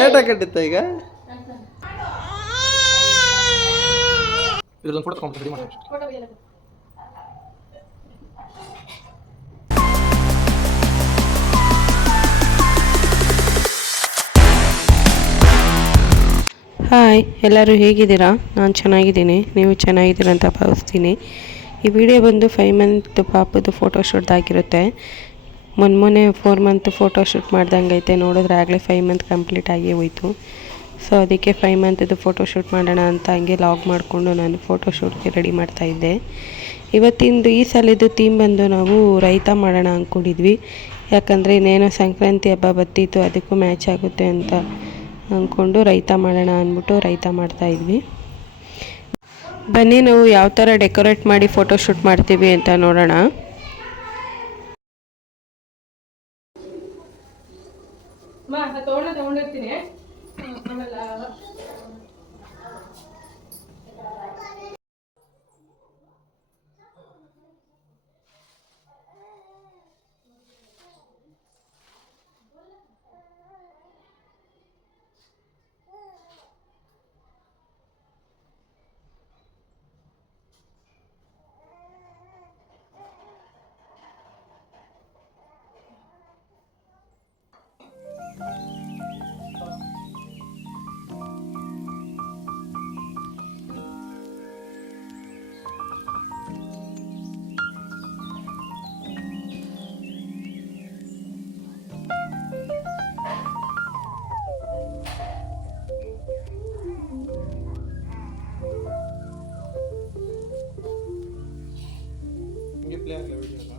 ಏಟ ಕಟ್ಟಿತ್ತ ಈಗ ಇದ್ರೊಂದು ಫೋಟೋ ತಗೊಂಡು ಮಾಡಿ. ಹಾಯ್, ಎಲ್ಲರೂ ಹೇಗಿದ್ದೀರಾ? ನಾನು ಚೆನ್ನಾಗಿದ್ದೀನಿ, ನೀವು ಚೆನ್ನಾಗಿದ್ದೀರ ಅಂತ ಭಾವಿಸ್ತೀನಿ. ಈ ವಿಡಿಯೋ ಬಂದು 5 ಮಂತ್ ಪಾಪದ್ದು ಫೋಟೋಶೂಟ್ದಾಗಿರುತ್ತೆ. ಮೊನ್ನೆ 4 ಮಂತ್ ಫೋಟೋಶೂಟ್ ಮಾಡ್ದಂಗೆ ಐತೆ. ನೋಡಿದ್ರೆ ಆಗಲೇ 5 ಮಂತ್ ಕಂಪ್ಲೀಟ್ ಆಗಿ ಹೋಯಿತು. ಸೊ ಅದಕ್ಕೆ 5 ಮಂತದ್ದು ಫೋಟೋಶೂಟ್ ಮಾಡೋಣ ಅಂತ ಹಂಗೆ ಲಾಗ್ ಮಾಡಿಕೊಂಡು ನಾನು ಫೋಟೋಶೂಟ್ಗೆ ರೆಡಿ ಮಾಡ್ತಾಯಿದ್ದೆ. ಇವತ್ತಿಂದು ಈ ಸಲದ್ದು ಥೀಮ್ ಬಂದು ನಾವು ರೈತ ಮಾಡೋಣ ಅಂದ್ಕೊಂಡಿದ್ವಿ. ಯಾಕಂದರೆ ಇನ್ನೇನೋ ಸಂಕ್ರಾಂತಿ ಹಬ್ಬ ಬರ್ತಿತ್ತು, ಅದಕ್ಕೂ ಮ್ಯಾಚ್ ಆಗುತ್ತೆ ಅಂತ ಅಂದ್ಕೊಂಡು ರೈತ ಮಾಡೋಣ ಅಂದ್ಬಿಟ್ಟು ರೈತ ಮಾಡ್ತಾಯಿದ್ವಿ. ಬನ್ನಿ ನಾವು ಯಾವ ಥರ ಡೆಕೋರೇಟ್ ಮಾಡಿ ಫೋಟೋಶೂಟ್ ಮಾಡ್ತೀವಿ ಅಂತ ನೋಡೋಣ. ತಗೊಂಡಿರ್ತೀನಿ. ಪ್ಲೇ ಆಗಲ್ಲ ವಿಡಿಯೋ ಅಲ್ಲ.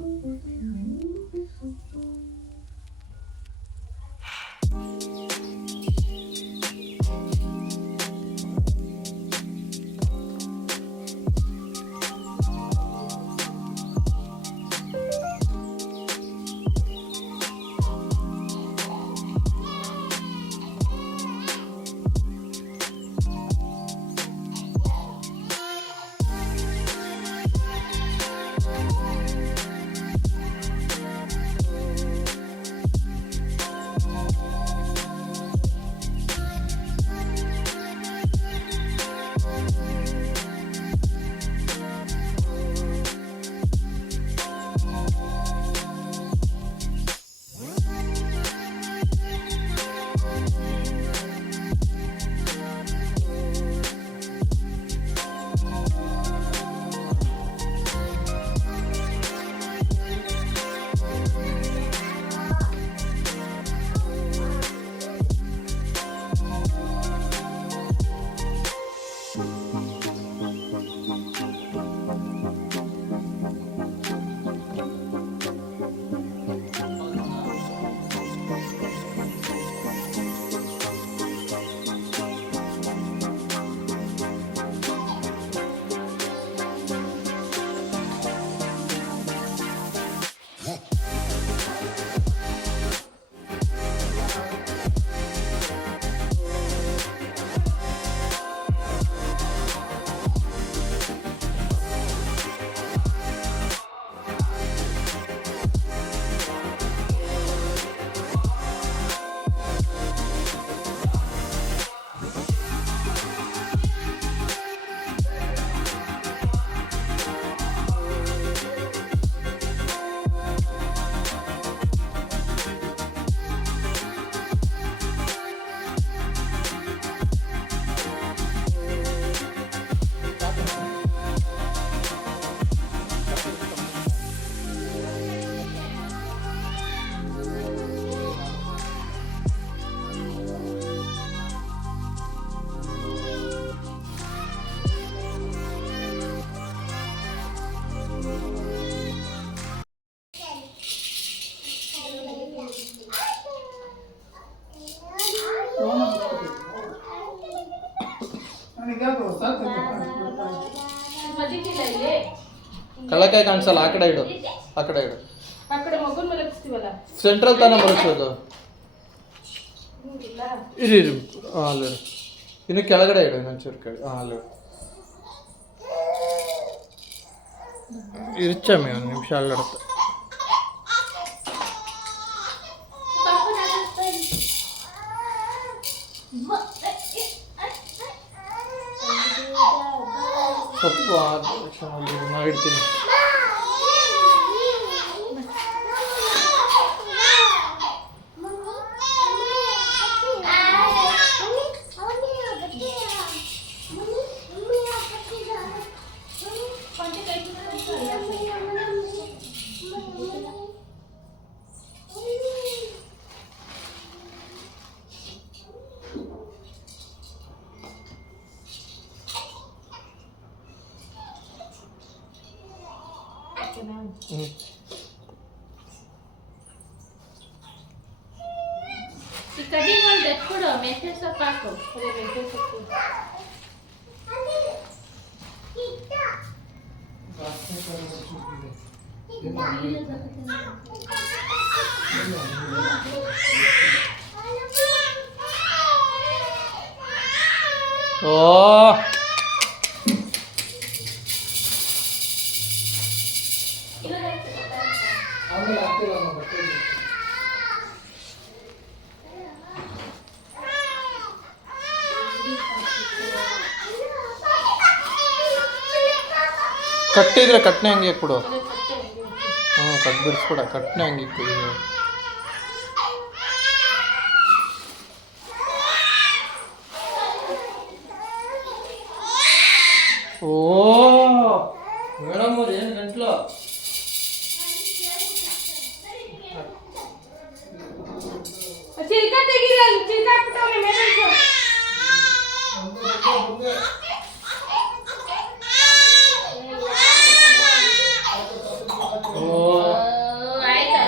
ಕಳ್ಳಕಾಯಿ ಕಾಣಿಸಲ್ಲ, ಆ ಕಡೆ ಇಡು, ಆ ಕಡೆ ಇಡು. ಆ ಕಡೆ ಮಗುನ್ ಮಲಗಿಸ್ತೀವಲ್ಲ, ಸೆಂಟ್ರಲ್ ತಾನೇ ಮಲಗಿಸೋದು. ಇರಿ ಇರಿ, ಅಲ್ಲಿ ಇನ್ನು ಕೆಳಗಡೆ ಇಡು, ಇನ್ನೊಂಚೂರು ಕೆಳಗೆ. ಅಲ್ಲಿ ಇರ್ಚಮ್ಮಿ, ಒಂದು ನಿಮಿಷ ಅಲ್ಲಾಡುತ್ತೆ. ಸೊಪ್ಪು ನಾ ಇಡ್ತೀನಿ. ಈ ಕಡ್ಡಿಗೆ ಒಂದು ಎತ್ಕೊಡು, ಮೆಂತ್ಯ ಸೊಪ್ಪು ಹಾಕು. ಅದೇ ಮೆಂತ್ಯ ಸೊಪ್ಪು. ಓ ಕಟ್ಟಿದ್ರೆ ಕಟ್ನೆ ಹಂಗೆ ಕೊಡು. ಹ್ಞೂ ಕಟ್ ಬಿಡಿಸ್ಕೊಡ, ಕಟ್ನೆ ಹಂಗೆ ಕೊಡು. ಓ ಮೇಡಮ್ ಅವ್ರು ಏನು ಗಂಟ್ಲು ಚಿಲ್ಕ ತೆಗೀರಿ, ಅಲ್ಲಿ ಚಿಲ್ಕ ಹಾಕ್ಬಿಟ್ಟವ್ನೆ ಮೆಣಸು. ಆಯ್ತಾ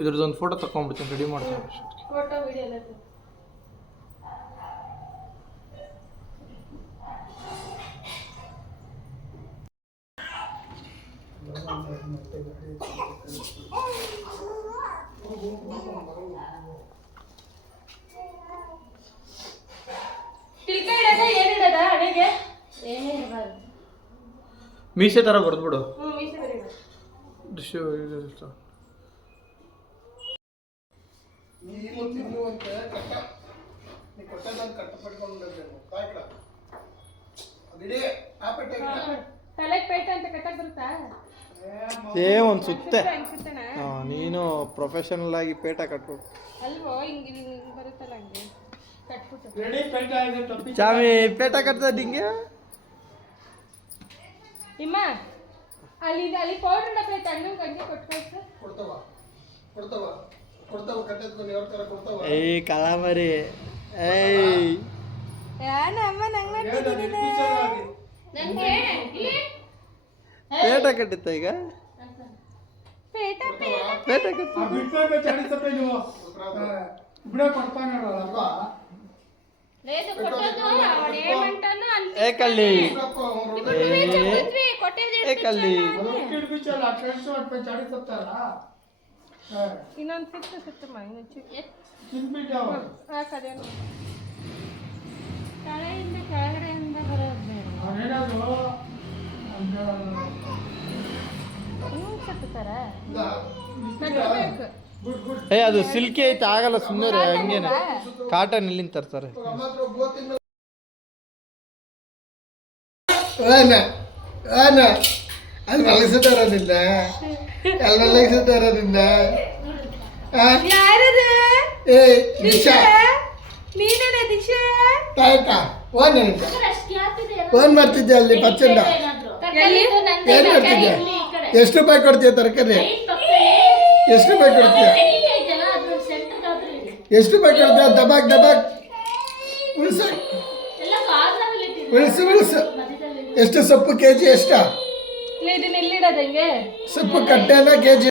ಇದ್ರದ್ದೊಂದು ಫೋಟೋ ತಗೊಂಡ್ಬಿಡ್ತೀನಿ, ರೆಡಿ ಮಾಡ್ತೀನಿ. ಫೋಟೋ ವಿಡಿಯೋ ಎಲ್ಲ ತಿಳ್ಕ ಇಡದ ಏನಿಡದ ಹಣೆಗೆ ಏನಿರಬಾರ್ದು. ಮೀಸೆ ಥರ ಬರೆದ್ಬಿಡು. ಮೀಸೆ ಬರೀಬೇಕು. ತಲೆ ಪೇಟ ಅಂತ ಕಟ್ಟಕ್ ಬರುತ್ತಾ? ಒಂದು ಸುತ್ತೆ. ನೀನು ಪ್ರೊಫೆಷನಲ್ ಆಗಿ ಪೇಟ ಕಟ್ಟು. ಅಲ್ವೋ ಹಿಂಗೆ ಬರುತ್ತಲ್ಲ ಹಂಗೆ ಕಟ್ಬಿಟ್ಟು. ಚಾವಿ ಪೇಟ ಕಟ್ತದ ನಿಂಗೆ? ಇಮ್ಮ ಅಲ್ಲಿ ಅಲ್ಲಿ ಪೌಡರ್ ಡಬ್ಬೆ ತಣ್ಣಗೆ ಗಂಜಿ ಕೊಟ್ಕೊಳ್ಸು. ಏಯ್ ಕಲಾಮರಿ, ಏಯ್ ಯಾನಮ್ಮ ನಂಗೆ ಮಾಡ್ತಿದ್ದೀನಿ ನನಗೆ ಪೇಟ ಕಟ್ಟಿತ್ತ ಈಗ? ಪೇಟ ಪೇಟ ಕಟ್ಟ లేదు కొట్టొద్దు ఆవిడ ఏమంటానో అంతే ఏకల్లి కొట్టేది ఏకల్లి ಇನ್ನೊಂದು ಫಿಕ್ಸ್ ಸಿಕ್ತಮ್ಮ ಇನ್ನೊಂದು ಕದೇನು ತಲೆಯಿಂದ ಕೆಳಗಡೆಯಿಂದ ಬರೋದು ಇನ್ನೂ ಸತ್ತುತ್ತಾರ ಕಟ್ಟಬೇಕು. ಏ ಅದು ಸಿಲ್ಕಿ ಐತೆ, ಆಗಲ್ಲ ಸುಮ್ಮನೆ ಹಂಗೇನೆ. ಕಾಟನ್ ಇಲ್ಲಿಂದ ತರ್ತಾರೆ. ಅಲ್ಲಿ ಮಲಗಿಸಿದಾರ ನಿನ್ನ, ಅಲ್ಲಿ ಮಲಗಿಸಿದಾರ ನಿನ್ನ. ಯಾರದು? ಏ ದಿಶಾ, ನೀನೇನೆ ದಿಶಾ? ತಾಯ್ತಾ ಓನ್ ನನಗೆ ಓನ್ ಮಾಡ್ತಿದ್ದೆ ಅಲ್ಲಿ ಪಚ್ಚಂಡ. ಏನ್ ಮಾಡ್ತಿದ್ದೆ? ಎಷ್ಟು ರೂಪಾಯಿ ಕೊಡ್ತೀಯ ತರಕಾರಿ? ಎಷ್ಟು ರೂಪಾಯಿ ಕೊಡ್ತೀಯ? ಎಷ್ಟು ರೂಪಾಯಿ ಕೊಡ್ತೀಯ? ದಬಾಕ್ ದಬಾಕ್ ಉಳಿಸು ಉಳಿಸು ಉಳಿಸು. ಎಷ್ಟು ಸೊಪ್ಪು ಕೆಜಿ? ಎಷ್ಟ ಇದನ್ನ ಎಲ್ಲಿಡೋದಂಗೆ? ಸೊಪ್ಪು ಕಟ್ಟೆನ ಕೆಜಿ?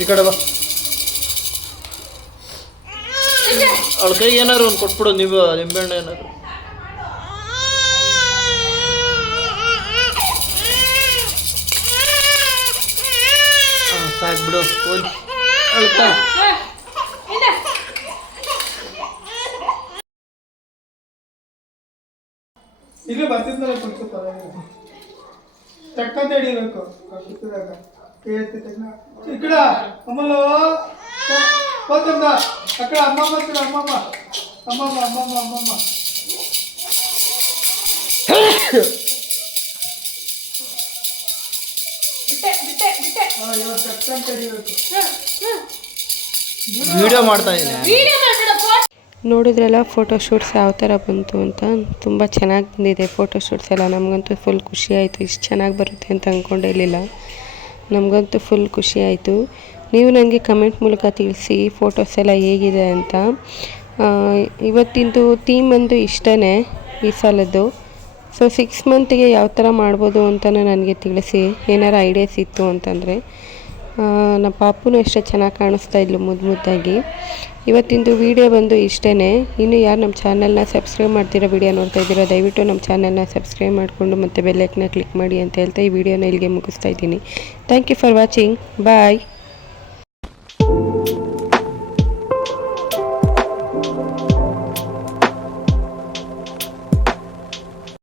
ಈ ಕಡೆ ಬಾ. ಅವ್ಳ ಕೈಗೆ ಏನಾದ್ರು ಒಂದು ಕೊಟ್ಬಿಡು ನೀವು, ನಿಂಬೆಹಣ್ಣು ಏನಾದ್ರು. ಸಾಕು ಬಿಡು, ಹೋಗಿ ಅಳ್ತಾ. ಇಲ್ಲಿ ಬರ್ತಿದ್ನಲ್ಲ ಕೊಡ್ತಾರೆ ತಕ್ಕಂತ ಹಿಡಿಬೇಕು. ఇక్కడ అమ్మలో పోతుందా అక్కడ అమ్మమ్మ అమ్మమ్మ అమ్మమ్మ అమ్మమ్మ అమ్మమ్మ ಇವಾಗ ತಕ್ಕಂತ ಹಿಡಿಬೇಕು. ವಿಡಿಯೋ ಮಾಡ್ತಾ ಇದ್ದೀನಿ. ನೋಡಿದ್ರಲ್ಲ ಫೋಟೋಶೂಟ್ಸ್ ಯಾವ ಥರ ಬಂತು ಅಂತ. ತುಂಬ ಚೆನ್ನಾಗಿ ಬಂದಿದೆ ಫೋಟೋಶೂಟ್ಸ್ ಎಲ್ಲ. ನಮಗಂತೂ ಫುಲ್ ಖುಷಿ ಆಯಿತು. ಇಷ್ಟು ಚೆನ್ನಾಗಿ ಬರುತ್ತೆ ಅಂತ ಅಂದ್ಕೊಂಡಿರಲಿಲ್ಲ. ನಮಗಂತೂ ಫುಲ್ ಖುಷಿ ಆಯಿತು. ನೀವು ನನಗೆ ಕಮೆಂಟ್ ಮೂಲಕ ತಿಳಿಸಿ ಫೋಟೋಸ್ ಎಲ್ಲ ಹೇಗಿದೆ ಅಂತ. ಇವತ್ತಿಂದು ಥೀಮ್ ಒಂದು ಇಷ್ಟೇ ಈ ಸಲದ್ದು. ಸೊ 6 ಮಂತಿಗೆ ಯಾವ ಥರ ಮಾಡ್ಬೋದು ಅಂತಲೂ ನನಗೆ ತಿಳಿಸಿ, ಏನಾರು ಐಡಿಯಾಸ್ ಇತ್ತು ಅಂತಂದರೆ. ನಮ್ಮ ಪಾಪುನೂ ಎಷ್ಟೇ ಚೆನ್ನಾಗಿ ಕಾಣಿಸ್ತಾ ಇದ್ಲು ಮುದ್ದಾಗಿ. ಇವತ್ತಿಂದು ವಿಡಿಯೋ ಬಂದು ಇಷ್ಟೇ. ಇನ್ನು ಯಾರು ನಮ್ಮ ಚಾನಲ್ನ ಸಬ್ಸ್ಕ್ರೈಬ್ ಮಾಡ್ತಿರೋ ವಿಡಿಯೋ ನೋಡ್ತಾ ಇದ್ದೀರೋ ದಯವಿಟ್ಟು ನಮ್ಮ ಚಾನಲ್ನ ಸಬ್ಸ್ಕ್ರೈಬ್ ಮಾಡಿಕೊಂಡು ಮತ್ತು ಬೆಲ್ ಐಕನ್ನ ಕ್ಲಿಕ್ ಮಾಡಿ ಅಂತ ಹೇಳ್ತಾ ಈ ವಿಡಿಯೋನ ಇಲ್ಲಿಗೆ ಮುಗಿಸ್ತಾ ಇದ್ದೀನಿ. Thank you for watching. Bye.